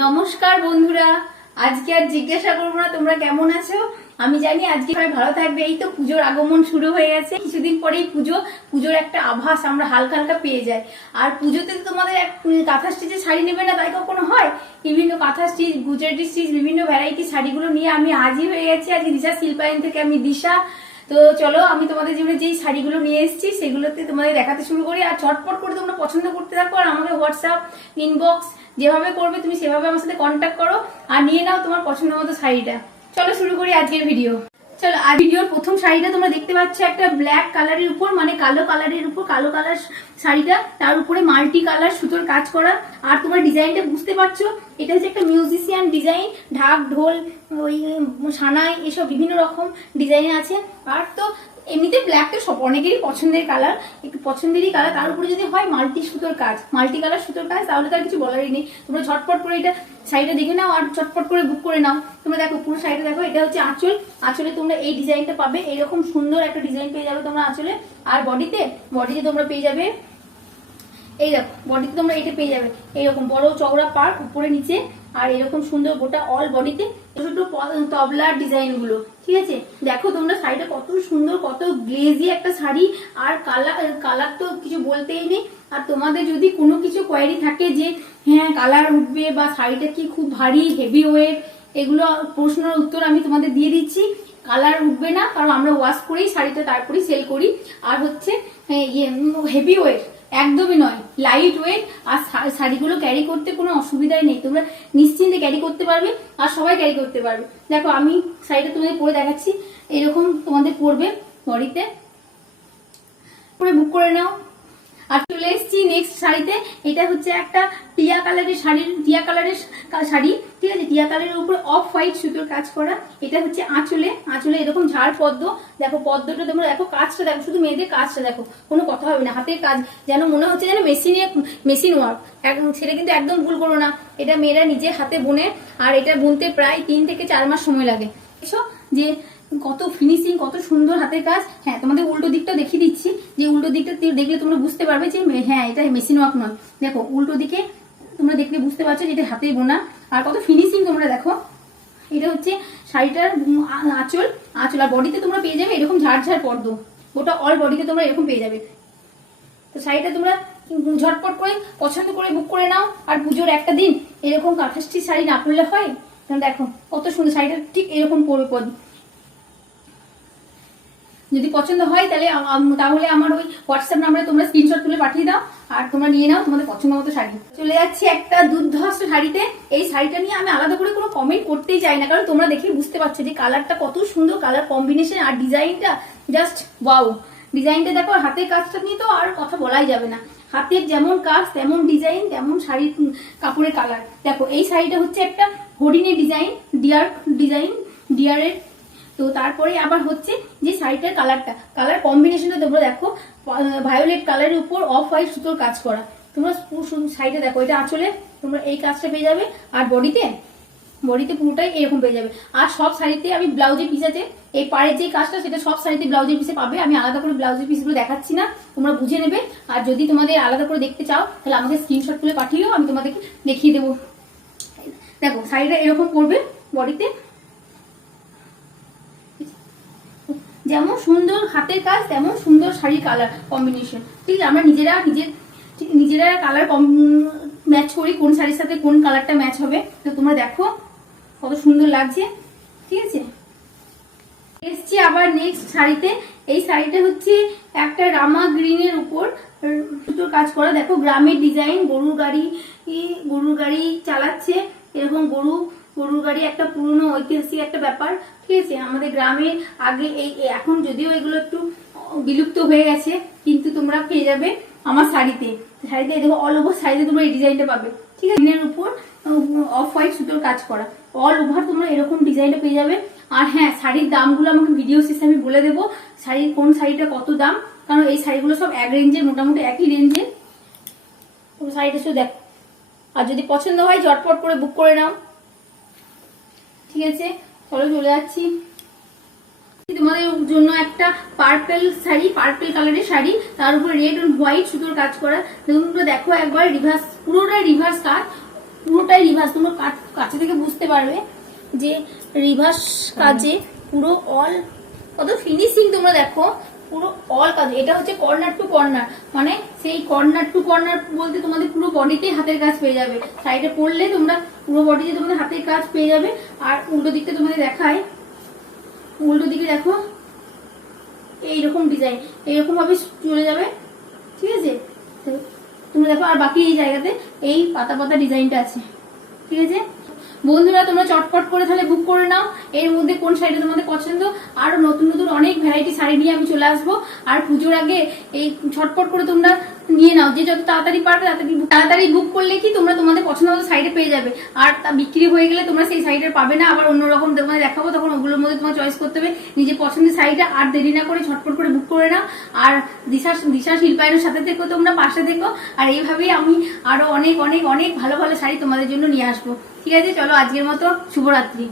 নমস্কার বন্ধুরা, আজকে আর জিজ্ঞাসা করবো না তোমরা কেমন আছো। আমি জানি আজকে সবাই ভালো থাকবে। এই তো পুজোর আগমন শুরু হয়ে গেছে, কিছুদিন পরেই পুজোর একটা আভাস আমরা হালকা হালকা পেয়ে যাই। আর পুজোতে তোমাদের কাঁথা স্টিচের শাড়ি নেবে না তাই কখনো হয়? বিভিন্ন কাঁথা স্টিচ, গুজরাটি স্টিচ, বিভিন্ন ভ্যারাইটি শাড়িগুলো নিয়ে আমি হাজির হয়ে গেছি আজকে দিশা শিল্পায়ন থেকে। আমি দিশা। তো চলো আমি তোমাদের জন্য যেই শাড়িগুলো নিয়ে এসেছি সেগুলোতে তোমাদের দেখাতে শুরু করি। আর চটপট করে তোমরা পছন্দ করতে থাকো, আর আমাকে হোয়াটসঅ্যাপ ইনবক্স যেভাবে করবে তুমি সেভাবে আমার সাথে কন্ট্যাক্ট করো আর নিয়ে নাও তোমার পছন্দ মতো শাড়িটা। চলো শুরু করি আজকের ভিডিও। চলো, আর ভিডিওর প্রথম শাড়িটা তোমরা দেখতে পাচ্ছ একটা ব্ল্যাক কালারের উপর, মানে কালো কালারের উপর, কালো কালার শাড়িটা, তার উপরে মাল্টি কালার সুতোর কাজ করা। আর তোমার ডিজাইনটা বুঝতে পারছো, এটা হচ্ছে একটা মিউজিশিয়ান ডিজাইন। ঢাক ঢোল, ওই সানাই, এসব বিভিন্ন রকম ডিজাইন আছে। আর তো এমনিতে ব্ল্যাকটা সব অনেকেরই পছন্দের কালার, একটু পছন্দেরই কালার। তার উপরে যদি হয় মাল্টি সুতোর কাজ, মাল্টি কালার সুতোর কাজ, তাহলে তার কিছু বলারই নেই। তোমরা ঝটপট করে এটা শাড়িটা দেখে নাও আর চটপট করে বুক করে নাও। তোমরা দেখো পুরো শাড়িটা দেখো, এটা হচ্ছে আঁচল। আঁচলে তোমরা এই ডিজাইনটা পাবে, এরকম সুন্দর একটা ডিজাইন পেয়ে যাবে তোমরা আঁচলে। আর বডিতে তোমরা পেয়ে যাবে, এই দেখো বডিতে তোমরা এটা পেয়ে যাবে এইরকম বড় চওড়া পাড় উপরে নিচে, আর এরকম সুন্দর গোটা অল বডিতে ছোট তবলার ডিজাইন গুলো। ঠিক আছে, দেখো তোমরা শাড়িটা কত সুন্দর, কত গ্লেজি একটা শাড়ি। আর কালার তো কিছু বলতেই নেই। আর তোমাদের যদি কোনো কিছু কোয়ারি থাকে যে হ্যাঁ কালার উঠবে বা শাড়িটা কি খুব ভারী হেভি ওয়েট, এগুলো প্রশ্নের উত্তর আমি তোমাদের দিয়ে দিচ্ছি। কালার উঠবে না, কারণ আমরা ওয়াশ করেই শাড়িটা তারপরেই সেল করি। আর হচ্ছে হেভি ওয়েট একদমই নয়, লাইট ওয়েট। আর শাড়িগুলো ক্যারি করতে কোনো অসুবিধাই নেই, তোমরা নিশ্চিন্তে ক্যারি করতে পারবে আর সবাই ক্যারি করতে পারবে। দেখো আমি শাড়িটা তোমাদের পরে দেখাচ্ছি, এরকম তোমাদের পরবে বডিতে, পরে বুক করে নাও। আর চলে এসেছি নেক্সট শাড়িতে। এটা হচ্ছে একটা টিয়া কালারের শাড়ি, ঠিক আছে, টিয়া কালারের উপরে অফ হোয়াইট সুতোর কাজ করা। এটা হচ্ছে আঁচলে এরকম ঝাড় পদ্ম। দেখো পদ্মটা তোমরা দেখো, কাজটা দেখো, শুধু মেয়েদের কাজটা দেখো, কোনো কথা হবে না। হাতের কাজ যেন মনে হচ্ছে যেন মেশিন ওয়ার্ক। সেটা কিন্তু একদম ভুল করো না, এটা মেয়েরা নিজে হাতে বোনে। আর এটা বুনতে প্রায় 3 থেকে 4 মাস সময় লাগে। এসো যে কত ফিনিশিং, কত সুন্দর হাতের কাজ। হ্যাঁ, তোমাদের উল্টো দিকটা দেখিয়ে দিচ্ছি, যে উল্টো দিকটা দেখলে তোমরা বুঝতে পারবে যে হ্যাঁ এটা মেশিন ওয়ার্ক নয়। দেখো উল্টো দিকে তোমরা দেখলে বুঝতে পারছো যে এটা হাতে বোনা। আর কত ফিনিশিং তোমরা দেখো। এটা হচ্ছে শাড়িটার আঁচল। আর বডিতে তোমরা পেয়ে যাবে এরকম ঝাড় পর্দা, গোটা অল বডিতে তোমরা এরকম পেয়ে যাবে। তো শাড়িটা তোমরা ঝটপট করে পছন্দ করে বুক করে নাও। আর পুজোর একটা দিন এরকম কাঁথা স্টিচ শাড়ি না পরলে হয়? দেখো কত সুন্দর শাড়িটা, ঠিক এরকম পরবে। যদি পছন্দ হয় তাহলে আমার ওই হোয়াটসঅ্যাপ নাম্বারে তোমরা স্ক্রিনশট তুলে পাঠিয়ে দাও আর তোমরা নিয়ে নাও তোমাদের পছন্দ মতো শাড়ি। চলে যাচ্ছি একটা দুর্ধর্ষ শাড়িতে। এই শাড়িটা নিয়ে আমি আলাদা করে কোনো কমেন্ট করতেই চাই না, কারণ তোমরা দেখে বুঝতে পারছো যে কালারটা কত সুন্দর, কালার কম্বিনেশন আর ডিজাইনটা জাস্ট ওয়াও। ডিজাইনটা দেখো, হাতের কাজটা নিয়ে তো আর কথা বলাই যাবে না। হাতের যেমন কাজ তেমন ডিজাইন, তেমন শাড়ির কাপড়ের কালার। দেখো এই শাড়িটা হচ্ছে একটা হরিণের ডিজাইন, ডিয়ারের। তো তারপরে আবার হচ্ছে যে শাড়িটার কালার কম্বিনেশনটা তোমরা দেখো, ভায়োলেট কালারের উপর অফ হোয়াইট সুতোর কাজ করা। তোমরা শাড়িটা দেখো, এটা আঁচলে তোমরা এই কাজটা পেয়ে যাবে। আর বডিতে পুরোটাই এরকম পেয়ে যাবে। আর সব শাড়িতে আমি ব্লাউজের পিস আছে, এই পাড়ের যে কাজটা সেটা সব শাড়িতে ব্লাউজের পিসে পাবে। আমি আলাদা করে ব্লাউজের পিসগুলো দেখাচ্ছি না, তোমরা বুঝে নেবে। আর যদি তোমাদের আলাদা করে দেখতে চাও তাহলে আমাকে স্ক্রিনশট তুলে পাঠিও, আমি তোমাদেরকে দেখিয়ে দেবো। দেখো শাড়িটা এরকম করবে, বডিতে যেমন সুন্দর হাতের কাজ তেমন সুন্দর শাড়ির কালার কম্বিনেশন। ঠিক আছে, আমরা নিজেরা কালার ম্যাচ করি, কোন শাড়ির সাথে কোন কালারটা ম্যাচ হবে। তো তোমরা দেখো কত সুন্দর লাগছে। ঠিক আছে, এসছি আবার নেক্সট শাড়িতে। এই শাড়িটা হচ্ছে একটা রামা গ্রিনের উপর সুতোর কাজ করা। দেখো গ্রামের ডিজাইন, গরুর গাড়ি চালাচ্ছে এরকম। গরুর গাড়ি একটা পুরনো ঐতিহাসিক একটা ব্যাপার। ঠিক আছে, আমাদের গ্রামে আগে এখন যদিও এগুলো একটু বিলুপ্ত হয়ে গেছে, কিন্তু তোমরা পেয়ে যাবে আমার শাড়িতে। দেখো অল ওভার শাড়িতে তোমরা এই ডিজাইনটা পাবে। ঠিক আছে, গ্রিনের উপর অফ হোয়াইট সুতোর কাজ করা, অল ওভার তোমরা এরকম ডিজাইনটা পেয়ে যাবে। আর হ্যাঁ, শাড়ির দামগুলো আমাকে ভিডিও শেষে আমি বলে দেবো কোন শাড়িটা কত দাম, কারণ এই শাড়িগুলো সব এক রেঞ্জের, মোটামুটি একই রেঞ্জের। তো শাড়িটা শুধু দেখো, আর যদি পছন্দ হয় ঝটপট করে বুক করে নাও। ঠিক আছে, চলো চলে যাচ্ছি তোমাদের জন্য একটা পার্পল কালারের শাড়ি, তার উপর রেড এন্ড হোয়াইট সুতোর কাজ করা। তোমরা দেখো একবার পুরোটা রিভার্স কাজ, পুরোটাই রিভার্স, তোমরা কাছে থেকে বুঝতে পারবে যে রিভার্স কাজে পুরো অল কত ফিনিশিং তোমরা দেখো, পুরো অল কাজ। এটা হচ্ছে কর্নার টু কর্নার, মানে সেই কর্নার টু কর্নার বলতে তোমাদের পুরো বডিতেই হাতের কাজ পেয়ে যাবে। সাইডে পড়লে তোমরা পুরো বডিতে তোমাদের হাতের কাজ পেয়ে যাবে। আর উল্টো দিকটা তোমাদের দেখায়, উল্টো দিকে দেখো এইরকম ডিজাইন, এইরকম ভাবে চলে যাবে, ঠিক আছে। তুমি দেখো, আর বাকি এই জায়গাতে এই পাতা পাতা ডিজাইনটা আছে, ঠিক আছে। বন্ধুরা তোমরা চটপট করে তাহলে বুক করে নাও। এর মধ্যে কোন শাড়িটা তোমাদের পছন্দ, আরো নতুন নতুন অনেক ভ্যারাইটি শাড়ি নিয়ে আমি চলে আসবো। আর পুজোর আগে এই ছটপট করে তোমরা নিয়ে নাও, যে যত তাড়াতাড়ি পারবে তাড়াতাড়ি বুক করলে কি তোমরা তোমাদের পছন্দ মতো শাড়িটা পেয়ে যাবে। আর তা বিক্রি হয়ে গেলে তোমরা সেই শাড়িটা পাবে না, আবার অন্যরকম তোমাদের দেখাবো, তখন ওগুলোর মধ্যে তোমার চয়েস করতে হবে নিজের পছন্দের শাড়িটা। আর দেরি না করে ছটপট করে বুক করে নাও। আর দিশা শিল্পায়নের সাথে থেকো, তোমরা পাশে থেকো। আর এইভাবেই আমি আরো অনেক অনেক অনেক ভালো ভালো শাড়ি তোমাদের জন্য নিয়ে আসবো, ঠিক আছে। চলো আজকের মতো শুভরাত্রি।